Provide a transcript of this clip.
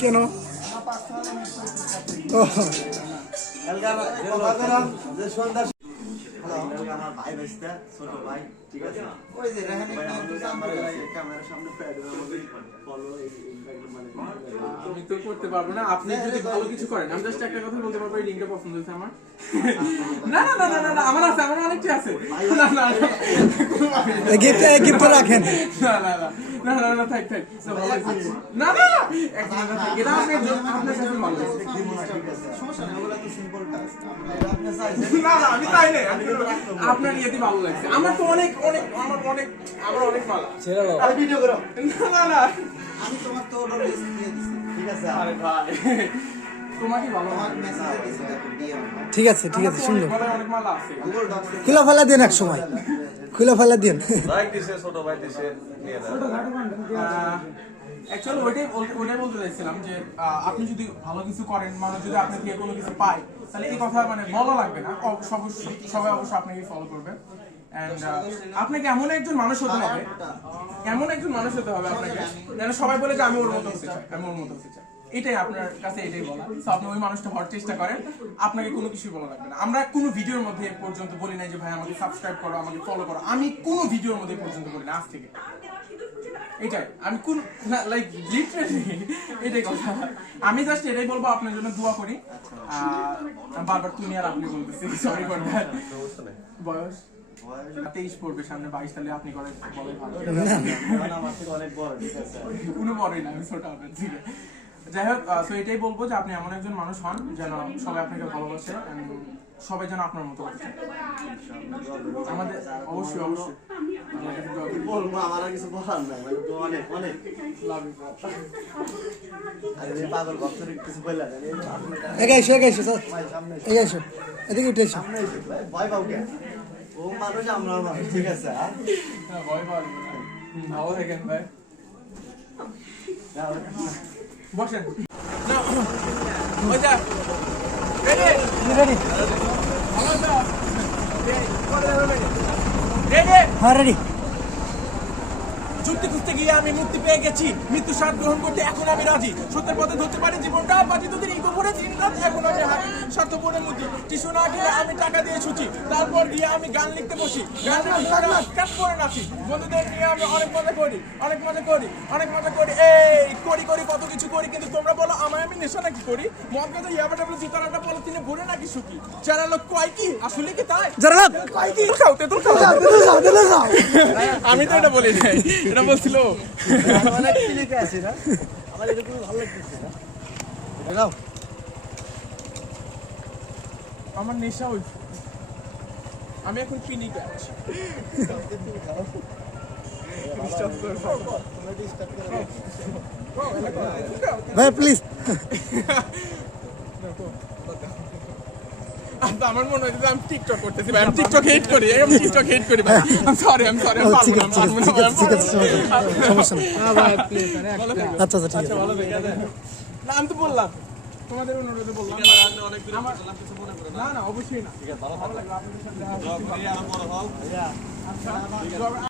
কেন আমার ভাই ভাইস্তা ছোট ভাই ঠিক আছে ওই যে রেহানি ক্যামেরার সামনে ফলো মানে আমি তো করতে পারবো না আপনি যদি ভালো কিছু করেন আমি জাস্ট একটা কথা বলতে পারবো এই লিংকটা পছন্দ হয়েছে আমার না না না না না আমার আছে আমার অনেকটা আছে না না গিফট রাখেন না না না না না না থাক থাক না না এটা আপনার জন্য আপনার সাথে ভালো লাগছে সমস্যা নেই ওগুলা তো সিম্পল টাস্ক আপনি চাইছেন না না আমি তাই না আপনার ইয়েতে ভালো লাগছে আমার তো অনেক অনেক আমার অনেক ভালো ছেড়ে দাও আর ভিডিও করো না না আমি তোমার তো অর্ডার লিস্ট দিয়ে দিছি ঠিক আছে আরে ভাই তোমাকে ভালো আমার মেসেজ দিছি দেখো দিয়ে ঠিক আছে সুন্দর অনেক মালা আছে গুগল ডক্স খুলে ফেলা দেন এক সময় খুলে ফেলা দেন ভাই দিছে ছোট ভাই দিছে নিয়ে নাও অ্যাকচুয়ালি ওইটাই বলতে চাইছিলাম যে আপনি যদি ভালো কিছু করেন মানুষ যদি আপনার থেকে কোনো কিছু পায় তাহলে এই কথা মানে বলা লাগবে না সবাই অবশ্যই আপনাকে ফলো করবে এন্ড আপনাকে এমন একজন মানুষ হতে হবে আপনাকে যেন সবাই বলে যে আমি ওর মতো হতে চাই এটাই আপনার কাছে এটাই বলা সো আপনি ওই মানুষটা হওয়ার চেষ্টা করেন আপনাকে কোনো কিছু বলা লাগবে না আমরা কোনো ভিডিওর মধ্যে পর্যন্ত বলি নাই যে ভাই আমাকে সাবস্ক্রাইব করো আমাকে ফলো করো আমি কোনো ভিডিওর মধ্যে পর্যন্ত বলি না আজ থেকে এটাই আমি কোন লাইক লিটারালি এটাই কথা আমি জাস্ট এটাই বলবো আপনার জন্য দোয়া করি বারবার তুমি আর আপনি বলতেছি সরি ফর দ্যাট বয়স 23 পড়বে সামনে 22 সালে আপনি করে বলে ভালো আমার থেকে অনেক বড় ঠিক আছে কোনো বড়ই না আমি ছোট আপনার থেকে যাই হোক সো এটাই বলবো যে আপনি এমন একজন মানুষ হন যেন সবাই আপনাকে ভালোবাসে সবাই যেন আপনার মতো হতে চায় আমাদের অবশ্যই বলবো আমার আর কিছু বলার নাই মানে তো অনেক অনেক লাভ আরে পাগল ভক্তরে কিছু বললা না এগাইছো ভাই সামনে এগাইছো এদিকে উঠে এসো সামনে এসো ভাই ভয় পাও কেন ও মানুষ আমরা মানুষ ঠিক আছে হ্যাঁ ভয় পাবো না ভালো থাকেন ভাই বসেন না ওই যা রেডি রেডি হ্যাঁ রেডি যুক্তি খুঁজতে গিয়ে আমি মুক্তি পেয়ে গেছি মৃত্যু স্বাদ গ্রহণ করতে এখন আমি রাজি সত্যের পথে ধরতে পারি জীবনটা বাজি তোদের ইগো করে চিন্তাত এখন আমি স্বার্থপরের মুচি টিস্যু না কিনে আমি টাকা দিয়ে ছুচি তারপর গিয়ে আমি গান লিখতে বসি গান কাট করে নাচি বন্ধুদের নিয়ে আমি অনেক মজা করি এই করি কত কিছু করি কিন্তু তোমরা বলো আমায় আমি নেশা নাকি করি মদ গাজা ইয়াবা ডাবল জিতারাটা বলো তিনি ভরে নাকি সুখী যারা লোক কয় কি আসলে কি তাই যারা কয় কি খাওতে তো যাও আমি তো এটা বলি নাই এটা বলছিল অনেক ক্লিকে আছে না আমার এটা খুব ভালো লাগতেছে না যাও আমার নেশা ওই আমি এখন পিনিকে আছি ভাই প্লিজ আমার মনে হয় যে আমি টিকটক করতেছি ভাই আমি টিকটক হেট করি ভাই আই এম সরি ঠিক আছে সমস্যা নেই আচ্ছা ঠিক আছে ভালো না আমি তো বললাম তোমাদের অনুরোধে বললাম অনেক না অবশ্যই না ঠিক আছে ভালো লাগলো আপনাদের সাথে দেখা আরো বড় হও আচ্ছা